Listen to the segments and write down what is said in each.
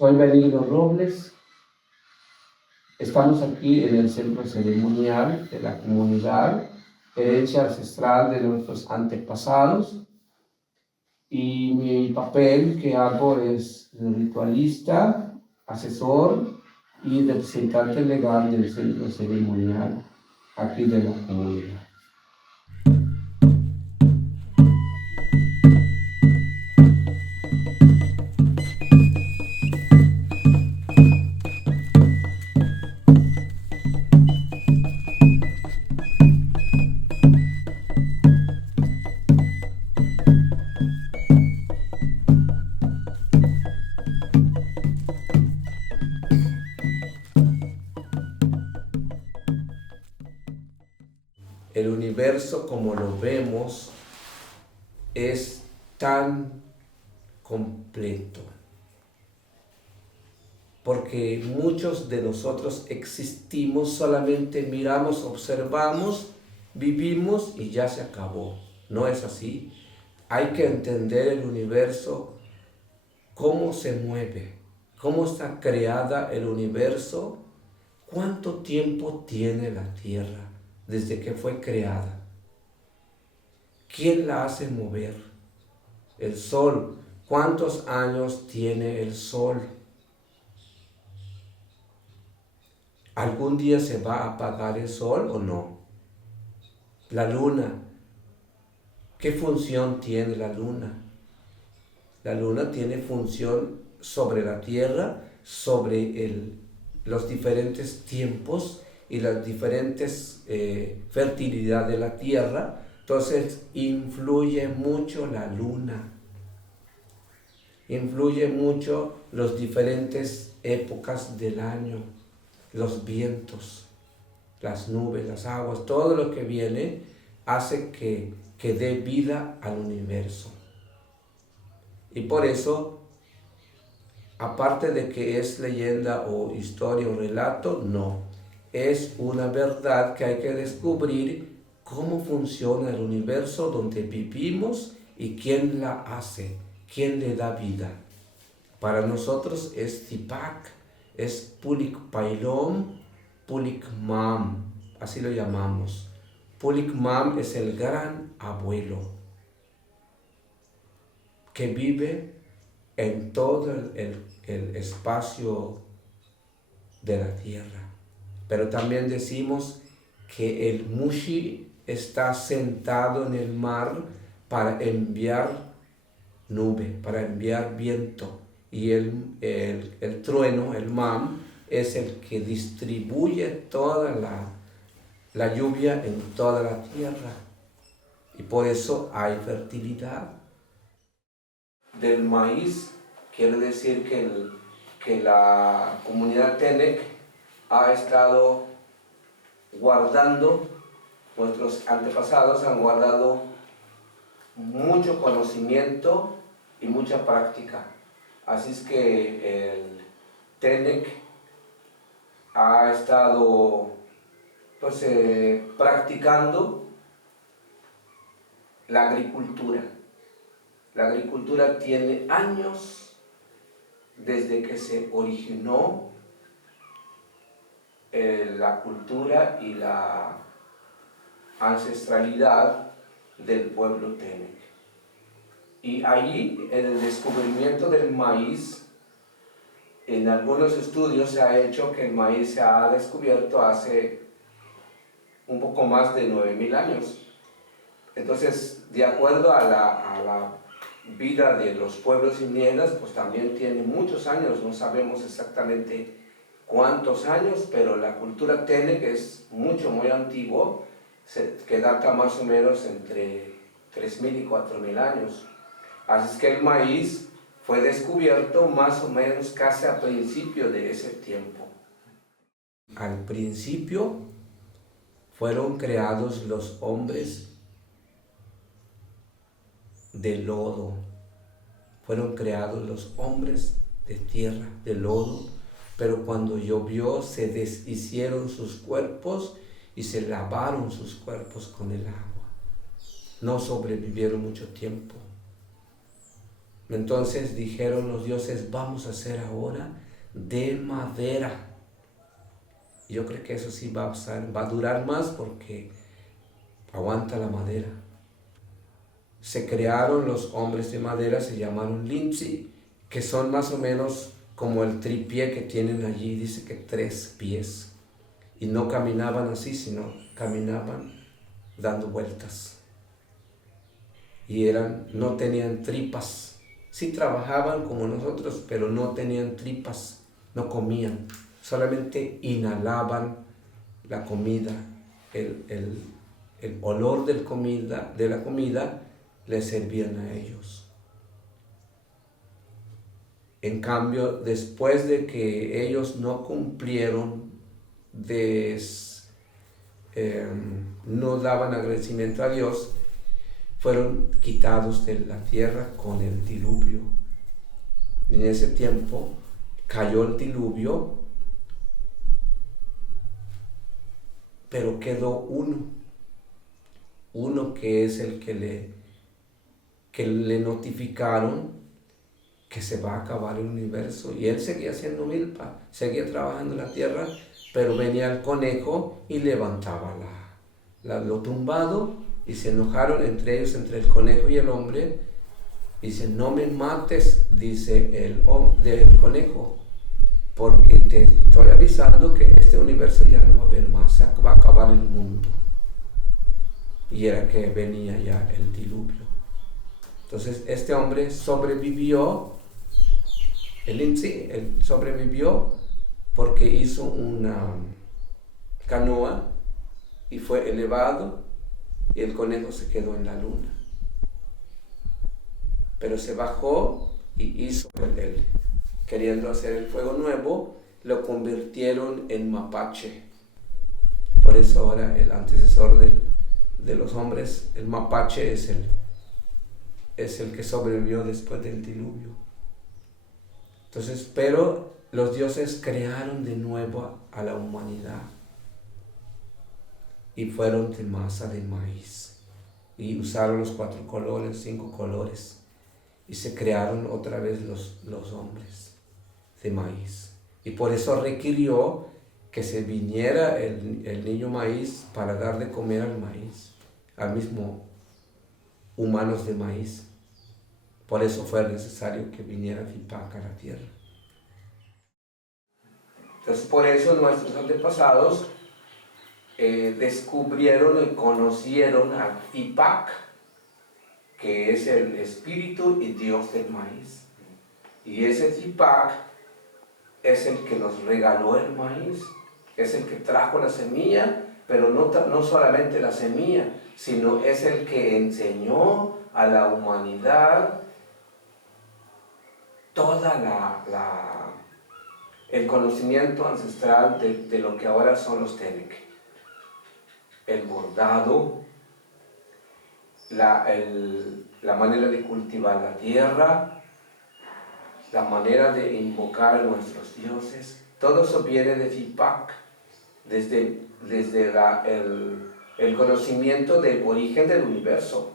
Soy Benigno Robles. Estamos aquí en el centro ceremonial de la comunidad, herencia ancestral de nuestros antepasados. Y mi papel que hago es ritualista, asesor y representante legal del centro ceremonial aquí de la comunidad. El universo como lo vemos es tan completo, porque muchos de nosotros existimos, solamente miramos, observamos, vivimos y ya se acabó. No es así. Hay que entender el universo, cómo se mueve, cómo está creada el universo, cuánto tiempo tiene la Tierra desde que fue creada. ¿Quién la hace mover? El Sol. ¿Cuántos años tiene el Sol? ¿Algún día se va a apagar el Sol o no? La Luna. ¿Qué función tiene la Luna? La Luna tiene función sobre la Tierra, sobre los diferentes tiempos y las diferentes fertilidad de la Tierra. Entonces influye mucho la Luna. Influye mucho las diferentes épocas del año, los vientos, las nubes, las aguas, todo lo que viene hace que dé vida al universo. Y por eso, aparte de que es leyenda o historia o relato, no. Es una verdad que hay que descubrir cómo funciona el universo donde vivimos y quién la hace, quién le da vida. Para nosotros es Zipak, es Pulik Pailom, Pulik Mam, así lo llamamos. Pulik Mam es el gran abuelo que vive en todo el espacio de la tierra. Pero también decimos que el Mushi está sentado en el mar para enviar nube, para enviar viento. Y el trueno, el Mam, es el que distribuye toda la lluvia en toda la tierra. Y por eso hay fertilidad. Del maíz, quiere decir que la comunidad Tenec ha estado guardando, nuestros antepasados han guardado mucho conocimiento y mucha práctica. Así es que el Tenec ha estado practicando la agricultura. La agricultura tiene años desde que se originó la cultura y la ancestralidad del pueblo Tenec. Y allí, en el descubrimiento del maíz, en algunos estudios se ha hecho que el maíz se ha descubierto hace un poco más de 9.000 años. Entonces, de acuerdo a la vida de los pueblos indígenas, pues también tiene muchos años, no sabemos exactamente cuántos años, pero la cultura Tenec es muy antiguo, que data más o menos entre 3.000 y 4.000 años. Así es que el maíz fue descubierto más o menos casi a principio de ese tiempo. Al principio fueron creados los hombres de lodo, fueron creados los hombres de tierra, de lodo, pero cuando llovió se deshicieron sus cuerpos y se lavaron sus cuerpos con el agua. No sobrevivieron mucho tiempo. Entonces dijeron los dioses, vamos a hacer ahora de madera. Yo creo que eso sí va a durar más porque aguanta la madera. Se crearon los hombres de madera, se llamaron Lindsay, que son más o menos como el tripié que tienen allí, dice que 3 pies. Y no caminaban así, sino caminaban dando vueltas. Y no tenían tripas. Sí trabajaban como nosotros, pero no tenían tripas, no comían. Solamente inhalaban la comida, el olor de la comida les servían a ellos. En cambio, después de que ellos no cumplieron, no daban agradecimiento a Dios, fueron quitados de la tierra con el diluvio. En ese tiempo cayó el diluvio, pero quedó uno que es el que le notificaron que se va a acabar el universo. Y él seguía haciendo milpa, seguía trabajando en la tierra, pero venía el conejo y levantaba lo tumbado, y se enojaron entre ellos, entre el conejo y el hombre. Dice, no me mates, dice el conejo, porque te estoy avisando que este universo ya no va a haber más, se va a acabar el mundo. Y era que venía ya el diluvio. Entonces este hombre sobrevivió, él sobrevivió porque hizo una canoa y fue elevado, y el conejo se quedó en la luna. Pero se bajó y hizo queriendo hacer el fuego nuevo, lo convirtieron en mapache. Por eso ahora el antecesor de los hombres, el mapache, es el que sobrevivió después del diluvio. Entonces, pero los dioses crearon de nuevo a la humanidad y fueron de masa de maíz y usaron los 4 colores, 5 colores, y se crearon otra vez los hombres de maíz. Y por eso requirió que se viniera el niño maíz para dar de comer al maíz, al mismo humanos de maíz. Por eso fue necesario que viniera Tipac a la tierra. Entonces, por eso nuestros antepasados descubrieron y conocieron a Tipac, que es el espíritu y Dios del maíz. Y ese Tipac es el que nos regaló el maíz, es el que trajo la semilla, pero no solamente la semilla, sino es el que enseñó a la humanidad toda el conocimiento ancestral de lo que ahora son los Tenec. El bordado, la manera de cultivar la tierra, la manera de invocar a nuestros dioses, todo eso viene de Tipac, desde el conocimiento del origen del universo.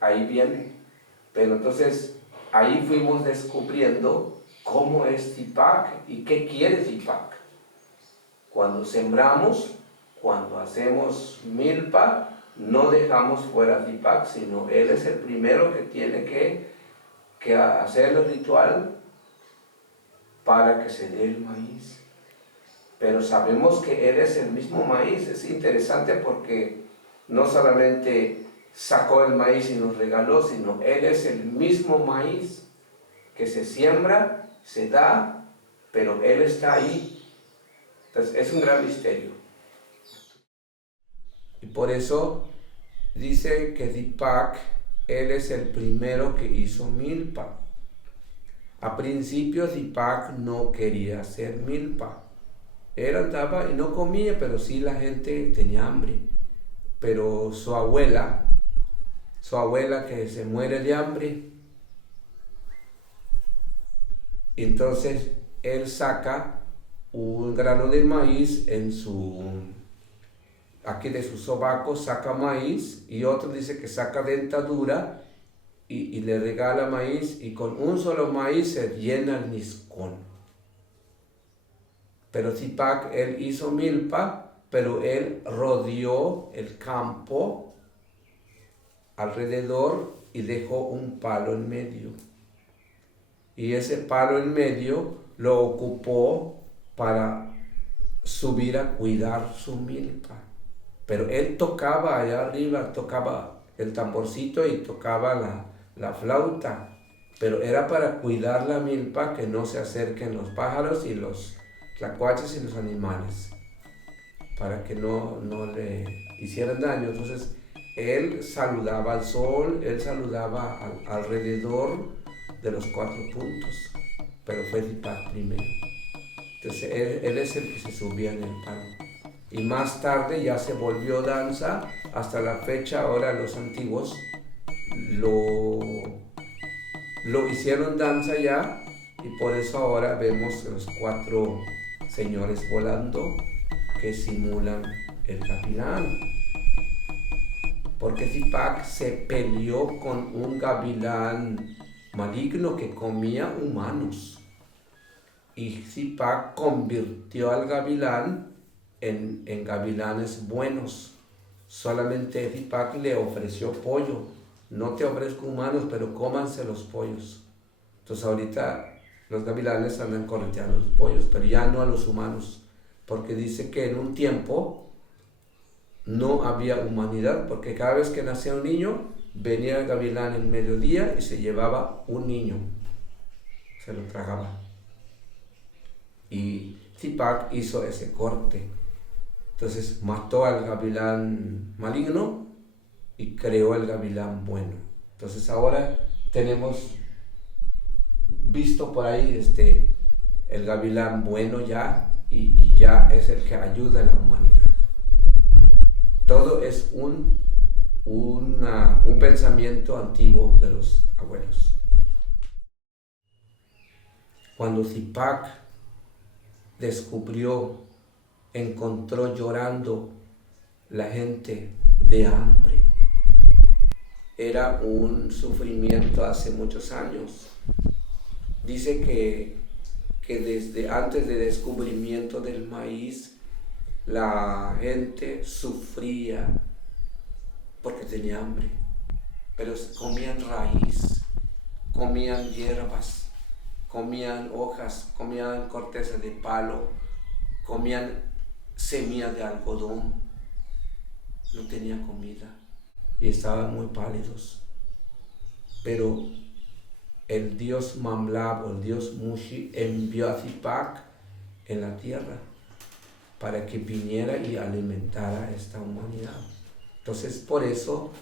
Ahí viene. Pero entonces, ahí fuimos descubriendo cómo es Tipac y qué quiere Tipac. Cuando sembramos, cuando hacemos milpa, no dejamos fuera a Tipac, sino él es el primero que tiene que hacer el ritual para que se dé el maíz. Pero sabemos que él es el mismo maíz. Es interesante porque no solamente sacó el maíz y nos regaló, sino él es el mismo maíz que se siembra, se da, pero él está ahí. Entonces es un gran misterio. Y por eso dice que Tipac, él es el primero que hizo milpa. A principio Tipac no quería hacer milpa. Él andaba y no comía, pero sí la gente tenía hambre. Pero su abuela que se muere de hambre, entonces él saca un grano de maíz aquí de su sobaco saca maíz, y otro dice que saca dentadura y le regala maíz, y con un solo maíz se llena el miscón. Pero Zipac, él hizo milpa, pero él rodeó el campo alrededor y dejó un palo en medio. Y ese palo en medio lo ocupó para subir a cuidar su milpa. Pero él tocaba allá arriba, tocaba el tamborcito y tocaba la flauta. Pero era para cuidar la milpa, que no se acerquen los pájaros y los tlacuaches y los animales, para que no le hicieran daño. Entonces él saludaba al sol, él saludaba alrededor de los 4 puntos, pero fue Zipac primero. Entonces él es el que se subía en el palo. Y más tarde ya se volvió danza, hasta la fecha ahora los antiguos lo hicieron danza ya, y por eso ahora vemos los 4 señores volando que simulan el gavilán. Porque Zipac se peleó con un gavilán maligno que comía humanos. Y Zipac convirtió al gavilán en gavilanes buenos. Solamente Zipac le ofreció pollo. No te ofrezco humanos, pero cómanse los pollos. Entonces ahorita los gavilanes andan correteando los pollos, pero ya no a los humanos, porque dice que en un tiempo no había humanidad, porque cada vez que nacía un niño, venía el gavilán en mediodía y se llevaba un niño, se lo tragaba. Y Zipac hizo ese corte. Entonces mató al gavilán maligno y creó el gavilán bueno. Entonces ahora tenemos visto por ahí el gavilán bueno ya, y ya es el que ayuda a la humanidad. Todo es un pensamiento antiguo de los abuelos. Cuando Zipac encontró llorando la gente de hambre, era un sufrimiento hace muchos años. Dice que desde antes del descubrimiento del maíz, la gente sufría porque tenía hambre, pero comían raíz, comían hierbas, comían hojas, comían corteza de palo, comían semillas de algodón. No tenían comida y estaban muy pálidos. Pero el dios Mamlab, o el dios Mushi, envió a Zipac en la tierra para que viniera y alimentara a esta humanidad. Entonces, por eso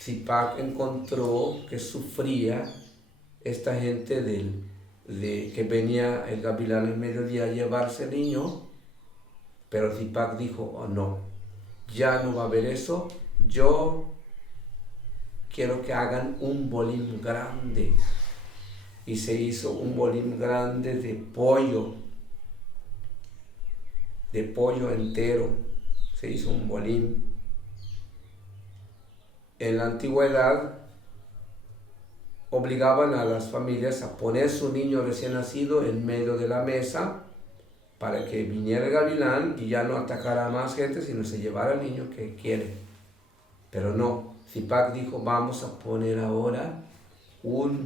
Zipac encontró que sufría esta gente de que venía el gavilán en mediodía a llevarse el niño, pero Zipac dijo: oh, no, ya no va a haber eso, yo quiero que hagan un bolín grande. Y se hizo un bolín grande de pollo entero, se hizo un bolín. En la antigüedad obligaban a las familias a poner su niño recién nacido en medio de la mesa para que viniera el gavilán y ya no atacara a más gente, sino se llevara al niño que quiere. Pero no, Zipac dijo: vamos a poner ahora una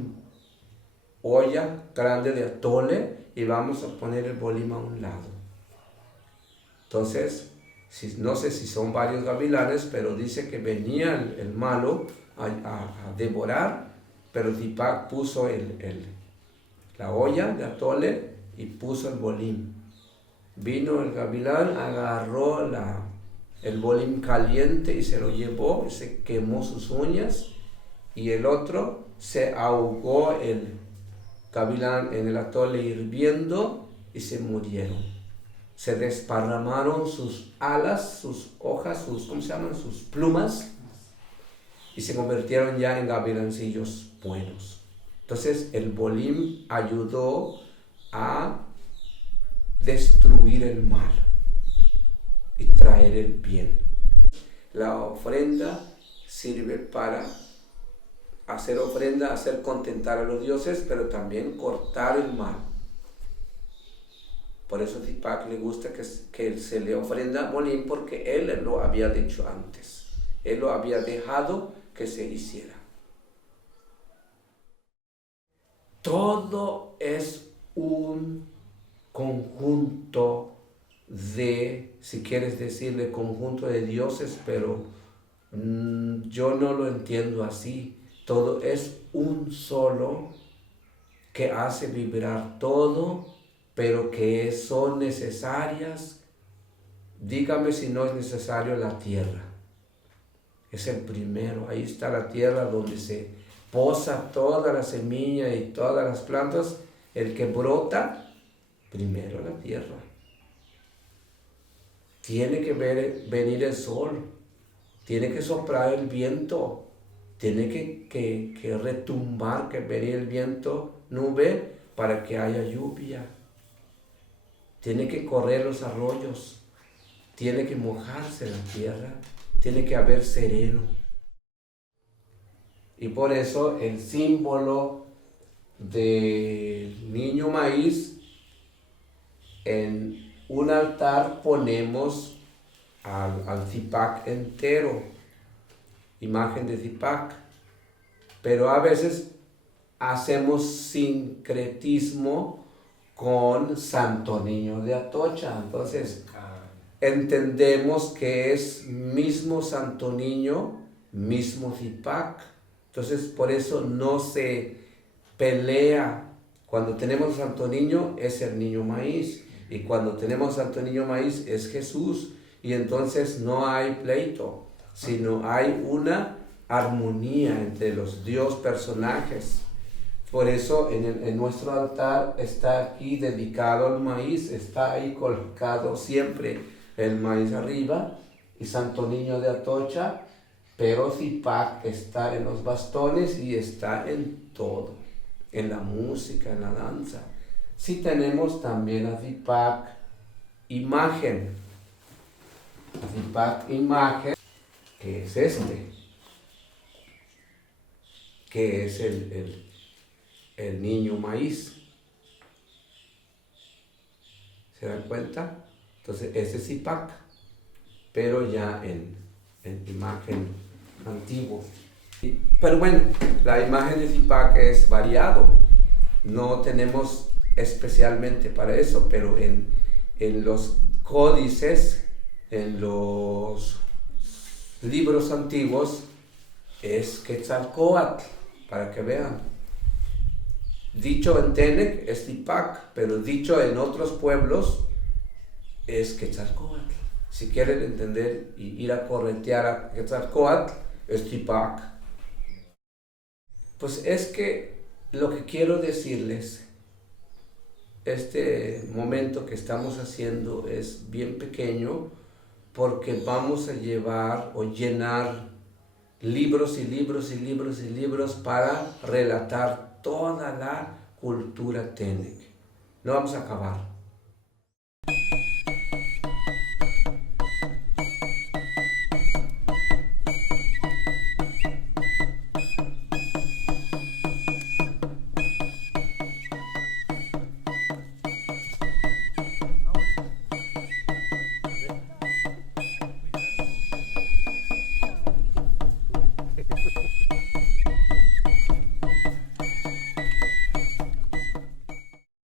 olla grande de atole y vamos a poner el bolín a un lado. Entonces, no sé si son varios gavilanes, pero dice que venía el malo a devorar, pero Zipac puso la olla de atole y puso el bolín. Vino el gavilán, agarró el bolín caliente y se lo llevó, y se quemó sus uñas, y el otro se ahogó el gavilán en el atole hirviendo y se murieron. Se desparramaron sus alas, sus hojas, sus plumas, y se convirtieron ya en gavilancillos buenos. Entonces el bolín ayudó a destruir el mal y traer el bien. La ofrenda sirve para hacer ofrenda, hacer contentar a los dioses, pero también cortar el mal. Por eso a Zipac le gusta que se le ofrenda a Bolín, porque él lo había dicho antes. Él lo había dejado que se hiciera. Todo es un conjunto de, si quieres decirle conjunto de dioses, pero yo no lo entiendo así. Todo es un solo que hace vibrar todo, pero que son necesarias. Dígame si no es necesario la tierra. Es el primero. Ahí está la tierra donde se posa toda la semilla y todas las plantas. El que brota, primero la tierra. Tiene que venir el sol. Tiene que soplar el viento. Tiene que retumbar, que venir el viento, nube, para que haya lluvia. Tiene que correr los arroyos. Tiene que mojarse la tierra. Tiene que haber sereno. Y por eso el símbolo del niño maíz, en un altar ponemos al Zipac entero, imagen de Zipac, pero a veces hacemos sincretismo con Santo Niño de Atocha. Entonces entendemos que es mismo Santo Niño, mismo Zipac. Entonces por eso no se pelea. Cuando tenemos Santo Niño es el niño maíz, y cuando tenemos Santo Niño maíz es Jesús, y entonces no hay pleito, sino hay una armonía entre los dos personajes. Por eso en nuestro altar está aquí dedicado al maíz, está ahí colocado siempre el maíz arriba y Santo Niño de Atocha, pero Zipac está en los bastones y está en todo, en la música, en la danza. Sí tenemos también a Zipac imagen, que es que es el niño maíz. ¿Se dan cuenta? Entonces ese es Zipac, pero ya en imagen antiguo. Pero bueno, la imagen de Zipac es variado. No tenemos especialmente para eso, pero en los códices, en los libros antiguos, es Quetzalcóatl, para que vean. Dicho en Tenec es Zipac, pero dicho en otros pueblos es Quetzalcóatl. Si quieren entender y ir a corretear a Quetzalcóatl, es Zipac. Pues es que lo que quiero decirles, este momento que estamos haciendo es bien pequeño, porque vamos a llevar o llenar libros y libros y libros y libros para relatar toda la cultura Tenec. No vamos a acabar.